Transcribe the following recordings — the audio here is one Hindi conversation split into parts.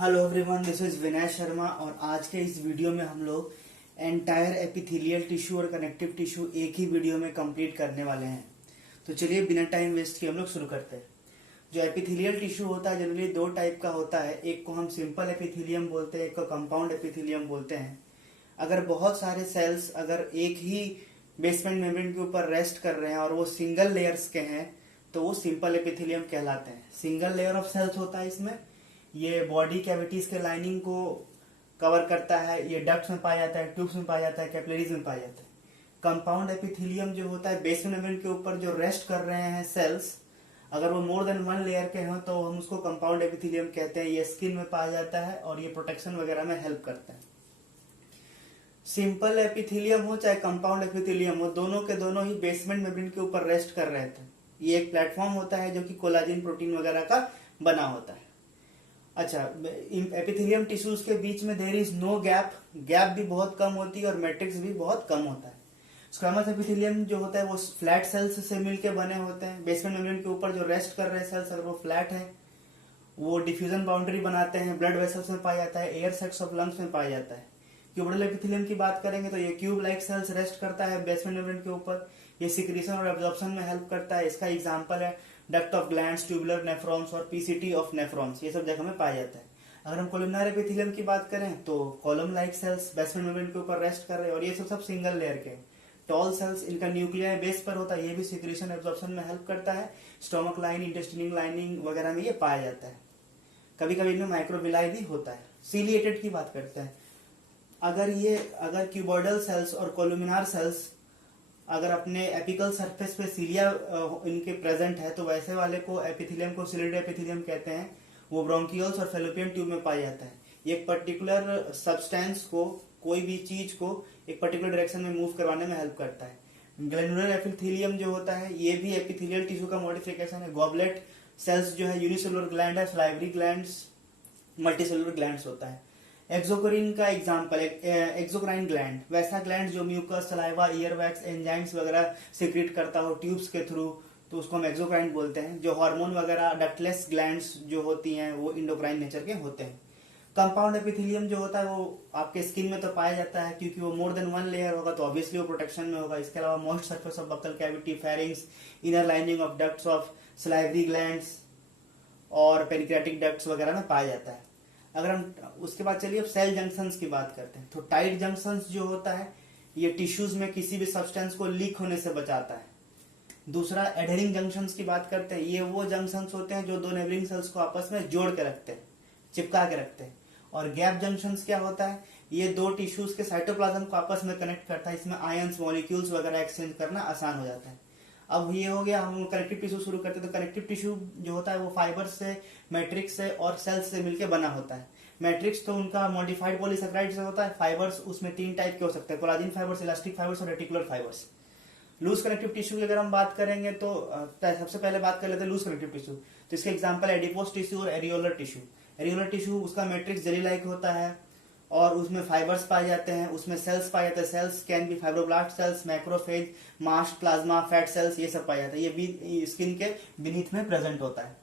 Hello everyone, this is Vinay Sharma और आज के इस वीडियो में हम लोग एंटायर एपिथेलियल टिश्यू और कनेक्टिव टिश्यू एक ही वीडियो में कंप्लीट करने वाले हैं। तो चलिए बिना टाइम वेस्ट किए हम लोग शुरू करते हैं। जो एपिथेलियल टिश्यू होता है जनरली दो टाइप का होता है, एक को हम सिंपल एपिथेलियम बोलते हैं, एक को कंपाउंड एपिथेलियम बोलते हैं। अगर बहुत सारे सेल्स अगर एक ही बेसमेंट मेम्ब्रेन के ऊपर रेस्ट कर रहे हैं और वो सिंगल लेयर्स के हैं तो वो सिंपल एपिथेलियम कहलाते हैं। सिंगल लेयर ऑफ सेल्स होता है इसमें, ये बॉडी कैविटीज के लाइनिंग को कवर करता है, ये डक्ट्स में पाया जाता है, ट्यूब्स में पाया जाता है, कैपिलरीज में पाया जाता है। कंपाउंड एपिथेलियम जो होता है बेसमेंट मेम्ब्रेन के ऊपर जो रेस्ट कर रहे हैं सेल्स, अगर वो मोर देन वन लेयर के हों तो हम उसको कंपाउंड एपिथेलियम कहते हैं। ये स्किन में पाया जाता है और ये प्रोटेक्शन वगैरह में हेल्प करता है। सिंपल एपिथेलियम हो चाहे कंपाउंड एपिथेलियम हो, दोनों के दोनों ही बेसमेंट मेम्ब्रेन के ऊपर रेस्ट कर रहे थे। ये एक प्लेटफॉर्म होता है जो कि कोलाजिन प्रोटीन वगैरह का बना होता है। अच्छा, एपिथेलियम टिश्यूज के बीच में there is no gap, gap भी बहुत कम होती है और मैट्रिक्स भी बहुत कम होता है। स्क्वैमस एपिथेलियम जो होता है वो फ्लैट सेल्स से मिलकर बने होते हैं। बेसमेंट मेम्ब्रेन के ऊपर जो रेस्ट कर रहे सेल्स अगर वो फ्लैट है, वो डिफ्यूजन बाउंड्री बनाते हैं, ब्लड वेसल्स में पाया जाता है, एयर सेक्स ऑफ लंग्स में पाया जाता है। क्यूबोइडल एपिथेलियम की बात करेंगे तो ये क्यूब लाइक सेल्स रेस्ट करता है बेसमेंट मेम्ब्रेन के ऊपर, ये सिक्रीशन और एब्जॉर्प्शन में हेल्प करता है। इसका एग्जांपल है duct of glands, tubular nephrons और पीसीटी ऑफ नेफ्रॉन्स, ये सब जगह में पाया जाता है। अगर हम कोलुमनार एपिथेलियम की बात करें तो column like cells basement membrane के ऊपर रेस्ट कर रहे हैं और ये सब सिंगल लेयर के। टॉल सेल्स, इनका न्यूक्लियर बेस पर होता है, ये भी सिक्रीशन एब्जॉर्प्शन में हेल्प करता है। स्टोमक लाइन, इंटेस्टिनल लाइनिंग वगैरह में ये पाया जाता है। कभी कभी इनमें माइक्रोविलाई भी होता है। सीलिएटेड की बात करते हैं, अगर क्यूबॉइडल सेल्स और कोलुमिनार सेल्स अगर अपने एपिकल सरफेस पे सीलिया इनके प्रेजेंट है तो वैसे वाले को एपिथेलियम को सिलिएटेड एपिथेलियम कहते हैं। वो ब्रोंकियल्स और फेलोपियन ट्यूब में पाया जाता है। ये एक पर्टिकुलर सब्सटेंस को, कोई भी चीज को एक पर्टिकुलर डायरेक्शन में मूव करवाने में हेल्प करता है। ग्लैंडुलर एपिथेलियम जो होता है ये भी एपिथेलियल टिश्यू का मॉडिफिकेशन है। गॉबलेट सेल्स जो है यूनिसेलुलर ग्लैंड है, सलाइवरी ग्लैंड्स मल्टीसेलुलर ग्लैंड्स होता है। एक्सोक्राइन का एग्जांपल एक्सोक्राइन ग्लैंड, वैसा ग्लैंड जो mucus, saliva, ear wax, enzymes वगैरह सीक्रेट करता हो ट्यूब्स के थ्रू, तो उसको हम एक्सोक्राइन बोलते हैं। जो हार्मोन वगैरह डक्टलेस ग्लैंड्स जो होती हैं वो इंडोक्राइन नेचर के होते हैं। कंपाउंड एपिथेलियम जो होता है वो आपके स्किन में तो पाया जाता है, क्योंकि वो मोर देन वन लेयर होगा तो ऑब्वियसली वो प्रोटेक्शन में होगा। इसके अलावा moist surface of buccal cavity, pharynx, inner lining of ducts of salivary glands और पेनक्रियाटिक डक्ट्स वगैरह में पाया जाता है। अगर हम उसके बाद चलिए अब सेल जंक्शंस की बात करते हैं तो टाइट जंक्शंस जो होता है ये टिश्यूज में किसी भी सब्सटेंस को लीक होने से बचाता है। दूसरा एडहेरिंग जंक्शंस की बात करते हैं, ये वो जंक्शंस होते हैं जो दो नेबलिंग सेल्स को आपस में जोड़ के रखते हैं, चिपका के रखते हैं। और गैप जंक्शंस क्या होता है, ये दो टिश्यूज के साइटोप्लाज्म को आपस में कनेक्ट करता है, इसमें आयंस मॉलिक्यूल्स वगैरह एक्सचेंज करना आसान हो जाता है। अब ये हो गया, हम कनेक्टिव टिश्यू शुरू करते हैं तो कनेक्टिव टिश्यू जो होता है वो फाइबर्स से, मैट्रिक्स से और सेल्स से मिलकर बना होता है। मैट्रिक्स तो उनका मॉडिफाइड पॉलीसेकेराइड से होता है, फाइबर्स उसमें तीन टाइप के हो सकते हैं, कोलाजिन फाइबर्स, इलास्टिक फाइबर्स और reticular fibres. Loose connective tissue की अगर हम बात करेंगे तो सबसे पहले बात कर लेते हैं लूज कनेक्टिव टिश्यू। तो इसके एग्जांपल एडिपोस टिश्यू और एरियोलर टिश्यू। एरियोलर टिश्यू उसका मैट्रिक्स जेली लाइक होता है और उसमें फाइबर्स पाए जाते हैं, उसमें सेल्स पाए जाते हैं। Cells can be fibroblast cells, macrophage, mast, plasma, fat cells, ये सब पाया जाता है। ये भी स्किन के बीनीथ में प्रेजेंट होता है।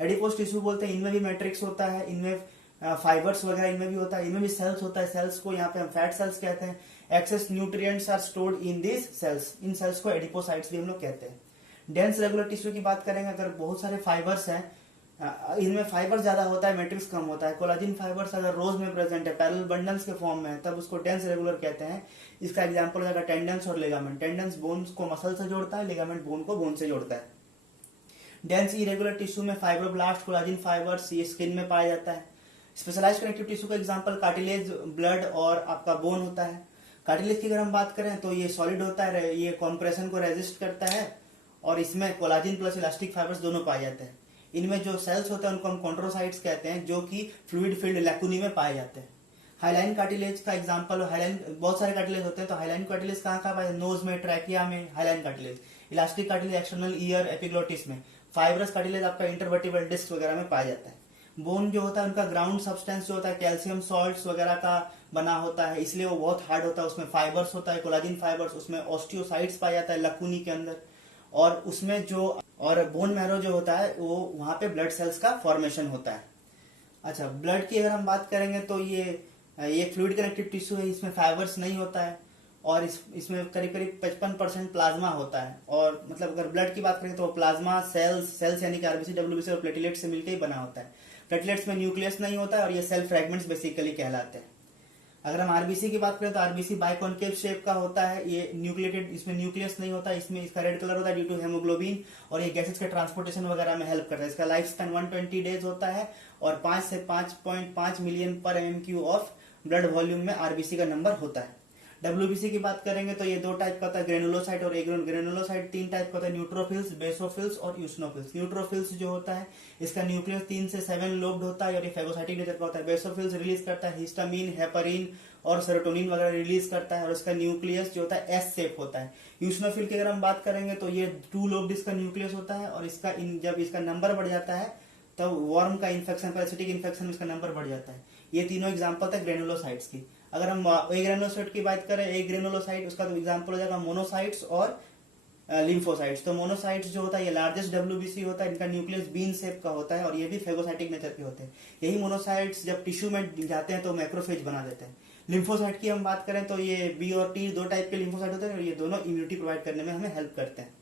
एडिपोस टिश्यू बोलते हैं, इनमें भी मैट्रिक्स होता है, इनमें फाइबर्स वगैरह इनमें भी होता है, इनमें भी सेल्स होता है। सेल्स को यहाँ पे हम फैट सेल्स कहते हैं। Excess nutrients are stored in this cells, इन सेल्स को एडिपोसाइट्स भी हम लोग कहते हैं। डेंस रेगुलर टिश्यू की बात करेंगे, अगर बहुत सारे फाइबर्स हैं, इनमें फाइबर ज्यादा होता है, मैट्रिक्स कम होता है। कोलाजिन फाइबर्स अगर रोज में प्रेजेंट है, पैरेलल बंडल्स के फॉर्म में है, तब उसको डेंस रेगुलर कहते हैं। इसका एग्जांपल हो जाएगा टेंडेंस और लिगामेंट। टेंडेंस बोन्स को मसल से जोड़ता है, लिगामेंट बोन को बोन से जोड़ता है। डेंस इरेगुलर टिश्यू में फाइब्रोब्लास्ट, कोलाजिन फाइबर्स ये स्किन में पाया जाता है। स्पेशलाइज्ड कनेक्टिव टिश्यू का एग्जांपल कार्टिलेज, ब्लड और आपका बोन होता है। कार्टिलेज की अगर हम बात करें तो ये सॉलिड होता है, ये कॉम्प्रेशन को रेजिस्ट करता है और इसमें कोलाजिन प्लस इलास्टिक फाइबर्स दोनों पाए जाते हैं। इनमें जो सेल्स होते हैं उनको हम कॉन्ट्रोसाइट्स कहते हैं, जो कि फ्लूइड फिल्ड लैकुनी में पाए जाते हैं। हाइलाइन कार्टिलेज का एग्जांपल, हाइलाइन बहुत सारे कार्टिलेज होते हैं तो हाइलाइन कार्टिलेज कहाँ पाए जाते हैं, नोज में, ट्रैकिया में hyaline cartilage. Elastic cartilage external ear, epiglottis में। फाइब्रस कार्टिलेज आपका इंटरवर्टिब्रल डिस्क वगैरह में पाया जाता है। बोन जो होता है उनका ग्राउंड सब्सटेंस जो होता है कैल्शियम सॉल्ट्स वगैरह का बना होता है, इसलिए वो बहुत हार्ड होता है। उसमें फाइबर्स होता है, कोलाजिन फाइबर्स, उसमें ऑस्टियोसाइट्स पाया जाता है लकुनी के अंदर। और उसमें जो और बोन मैरो जो होता है वो वहां पे ब्लड सेल्स का फॉर्मेशन होता है। अच्छा, ब्लड की अगर हम बात करेंगे तो ये फ्लूइड कनेक्टिव टिश्यू है, इसमें फाइबर्स नहीं होता है और इसमें करीब करीब 55% प्लाज्मा होता है। और मतलब अगर ब्लड की बात करें तो प्लाज्मा सेल्स यानी कि आरबीसी, डब्ल्यूबीसी और प्लेटलेट से मिलकर ही बना होता है। प्लेटलेट्स में न्यूक्लियस नहीं होता है और ये सेल फ्रेगमेंट्स बेसिकली कहलाते हैं। अगर हम आरबीसी की बात करें तो आरबीसी बाइकॉन्केव शेप का होता है, ये न्यूक्लिएटेड, इसमें न्यूक्लियस नहीं होता, इसमें इसका रेड कलर होता है ड्यू टू हेमोग्लोबिन, और ये गैसेस के ट्रांसपोर्टेशन वगैरह में हेल्प करता है। इसका लाइफ स्पैन 120 डेज होता है और 5 से 5.5 मिलियन पर एमएमक्यू ऑफ ब्लड वॉल्यूम में आरबीसी का नंबर होता है। डब्ल्यूबीसी की बात करेंगे तो ये 2 टाइप का होता है, ग्रेनुलोसाइट और ग्रेनुलोसाइट 3 टाइप का होता है, न्यूट्रोफिल्स, बेसोफिल्स और यूसिनोफिल्स। न्यूट्रोफिल्स जो होता है इसका न्यूक्लियस 3 से 7 लोब्ड होता है और ये फेगोसाइटिक नेचर का होता है। बेसोफिल्स रिलीज करता है हिस्टामिन, हेपरिन और सेरोटोनिन वगैरह रिलीज करता है और इसका न्यूक्लियस जो होता है एस शेप होता है। यूसिनोफिल की अगर हम बात करेंगे तो ये 2 लोब्ड इसका न्यूक्लियस होता है और इसका जब इसका नंबर बढ़ जाता है तब वर्म का इन्फेक्शन, पैरासिटिक इन्फेक्शन में इसका नंबर बढ़ जाता है। ये तीनों एग्जांपल थे ग्रेनुलोसाइट्स की। अगर हम ए ग्रेनुलोसाइट की बात करें, ए ग्रेनुलोसाइट उसका तो एग्जांपल हो जाएगा मोनोसाइट्स और लिम्फोसाइट्स। तो मोनोसाइट्स जो होता है ये लार्जेस्ट डब्ल्यूबीसी होता है, इनका न्यूक्लियस बीन शेप का होता है और ये भी फेगोसाइटिक नेचर के होते हैं। यही मोनोसाइट्स जब टिश्यू में जाते हैं तो मैक्रोफेज बना देते हैं। लिम्फोसाइट की हम बात करें तो ये बी और टी 2 टाइप के लिम्फोसाइट होते हैं और ये दोनों इम्यूनिटी प्रोवाइड करने में हमें हेल्प करते हैं।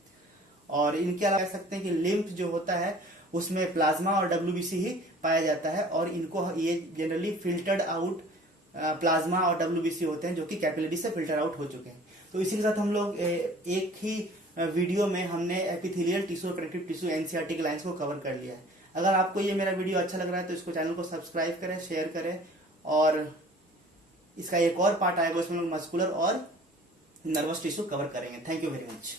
और इनके अलावा कह सकते हैं कि लिम्फ जो होता है उसमें प्लाज्मा और डब्ल्यूबीसी ही पाया जाता है और इनको ये जनरली फिल्टर्ड आउट प्लाज्मा और डब्ल्यूबीसी होते हैं जो कि कैपिलरी से फिल्टर आउट हो चुके हैं। तो इसी के साथ हम लोग एक ही वीडियो में हमने एपिथेलियल टिश्यू और कनेक्टिव टिश्यू एनसीईआरटी के लाइंस को कवर कर लिया है। अगर आपको ये मेरा वीडियो अच्छा लग रहा है तो इसको चैनल को सब्सक्राइब करें, शेयर करें और इसका एक और पार्ट आएगा उसमें हम लोग मस्कुलर और नर्वस टिश्यू कवर करेंगे। Thank you very much.